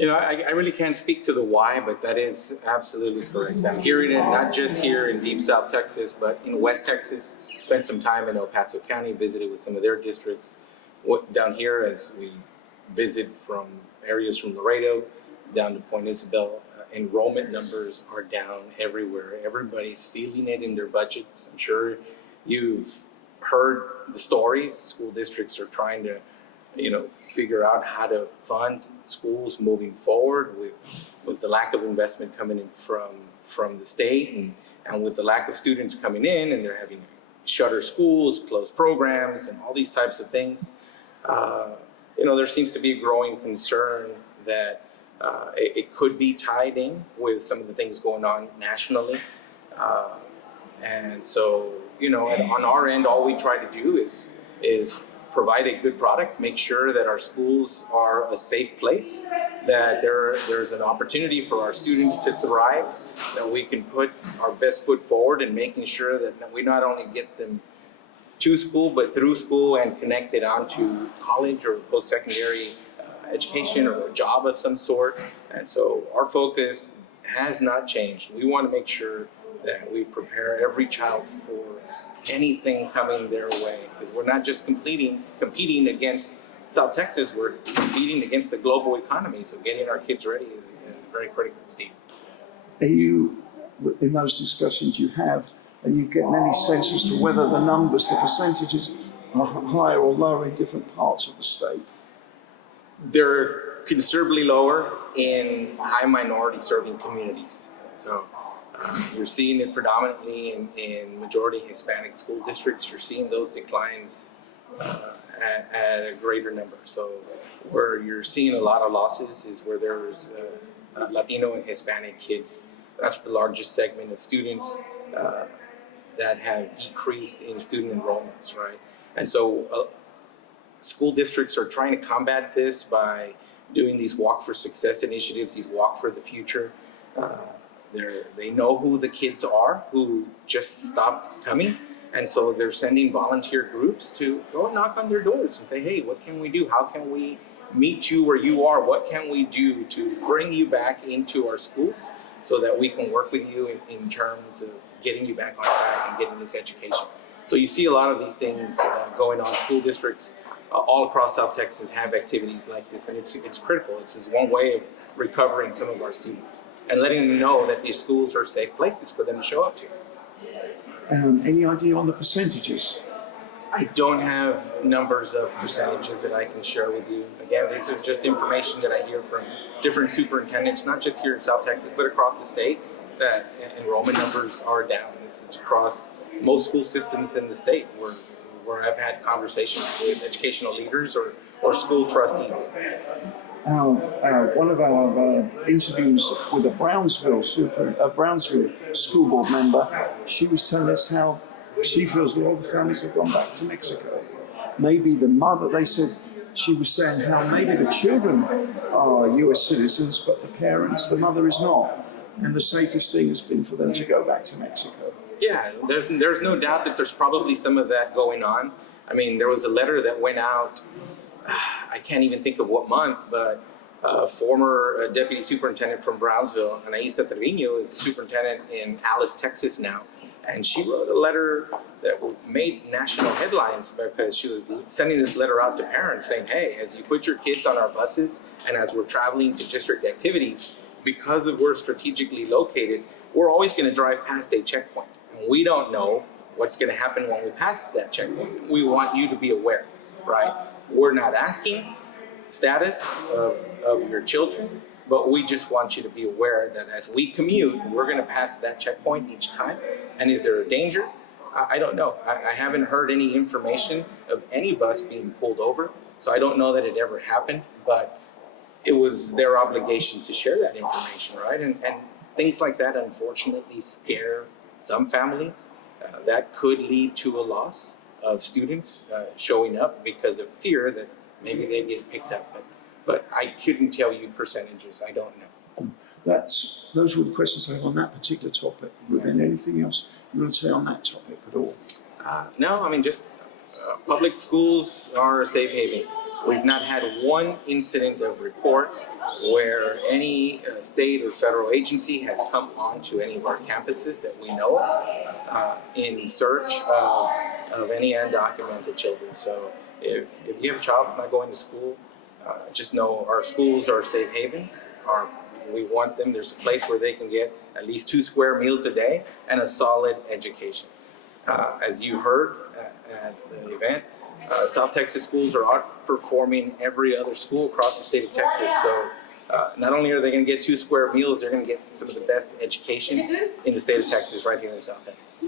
I really can't speak to the why, but that is absolutely correct. I'm hearing it not just here in Deep South Texas, but in West Texas. Spent some time in El Paso County, visited with some of their districts. Down here, as we visit from areas from Laredo down to Point Isabel, enrollment numbers are down everywhere. Everybody's feeling it in their budgets. I'm sure you've heard the stories. School districts are trying to figure out how to fund schools moving forward with the lack of investment coming in from the state and with the lack of students coming in, and they're having to shutter schools, close programs, and all these types of things. There seems to be a growing concern that it could be tied in with some of the things going on nationally. And so, on our end, all we try to do is provide a good product, make sure that our schools are a safe place, that there's an opportunity for our students to thrive, that we can put our best foot forward in making sure that we not only get them to school, but through school and connected onto college or post-secondary education or a job of some sort. And so our focus has not changed. We want to make sure that we prepare every child for anything coming their way, because we're not just competing against South Texas, we're competing against the global economy. So getting our kids ready is very critical, Steve. Are you, in those discussions you have, are you getting any sense as to whether the numbers, the percentages are higher or lower in different parts of the state? They're considerably lower in high minority serving communities. So you're seeing it predominantly in majority Hispanic school districts. You're seeing those declines at a greater number. So where you're seeing a lot of losses is where there's Latino and Hispanic kids. That's the largest segment of students that have decreased in student enrollments, right? And so school districts are trying to combat this by doing these Walk for Success initiatives, these Walk for the Future. They know who the kids are who just stopped coming, and so they're sending volunteer groups to go knock on their doors and say, hey, what can we do? How can we meet you where you are? What can we do to bring you back into our schools so that we can work with you in terms of getting you back on track and getting this education? So you see a lot of these things going on. School districts all across South Texas have activities like this, and it's critical. It's just one way of recovering some of our students and letting them know that these schools are safe places for them to show up to. Any idea on the percentages? I don't have numbers of percentages that I can share with you. Again, this is just information that I hear from different superintendents, not just here in South Texas, but across the state, that enrollment numbers are down. This is across most school systems in the state where I've had conversations with educational leaders or school trustees. One of our interviews with a Brownsville school board member, she was telling us how she feels a lot of the families have gone back to Mexico. Maybe the mother, she was saying how maybe the children are US citizens, but the parents, the mother is not. And the safest thing has been for them to go back to Mexico. Yeah, there's no doubt that there's probably some of that going on. I mean, there was a letter that went out, I can't even think of what month, but former deputy superintendent from Brownsville, Anaísa Trevino, is the superintendent in Alice, Texas now. And she wrote a letter that made national headlines because she was sending this letter out to parents saying, hey, as you put your kids on our buses and as we're traveling to district activities, because of we're strategically located, we're always going to drive past a checkpoint. And we don't know what's going to happen when we pass that checkpoint. We want you to be aware, right? We're not asking status of your children, but we just want you to be aware that as we commute, we're going to pass that checkpoint each time. And is there a danger? I don't know. I haven't heard any information of any bus being pulled over, so I don't know that it ever happened, but it was their obligation to share that information, right? And things like that, unfortunately, scare some families. That could lead to a loss of students showing up because of fear that maybe they get picked up. But I couldn't tell you percentages. I don't know. Those were the questions I have on that particular topic. Ruben, anything else you want to say on that topic at all? No, I mean, just public schools are a safe haven. We've not had one incident of report where any state or federal agency has come onto any of our campuses that we know of in search of any undocumented children. So if you have a child that's not going to school, just know our schools are safe havens. We want them, there's a place where they can get at least 2 square meals a day and a solid education. As you heard at the event, South Texas schools are outperforming every other school across the state of Texas. So not only are they going to get 2 square meals, they're going to get some of the best education in the state of Texas right here in South Texas.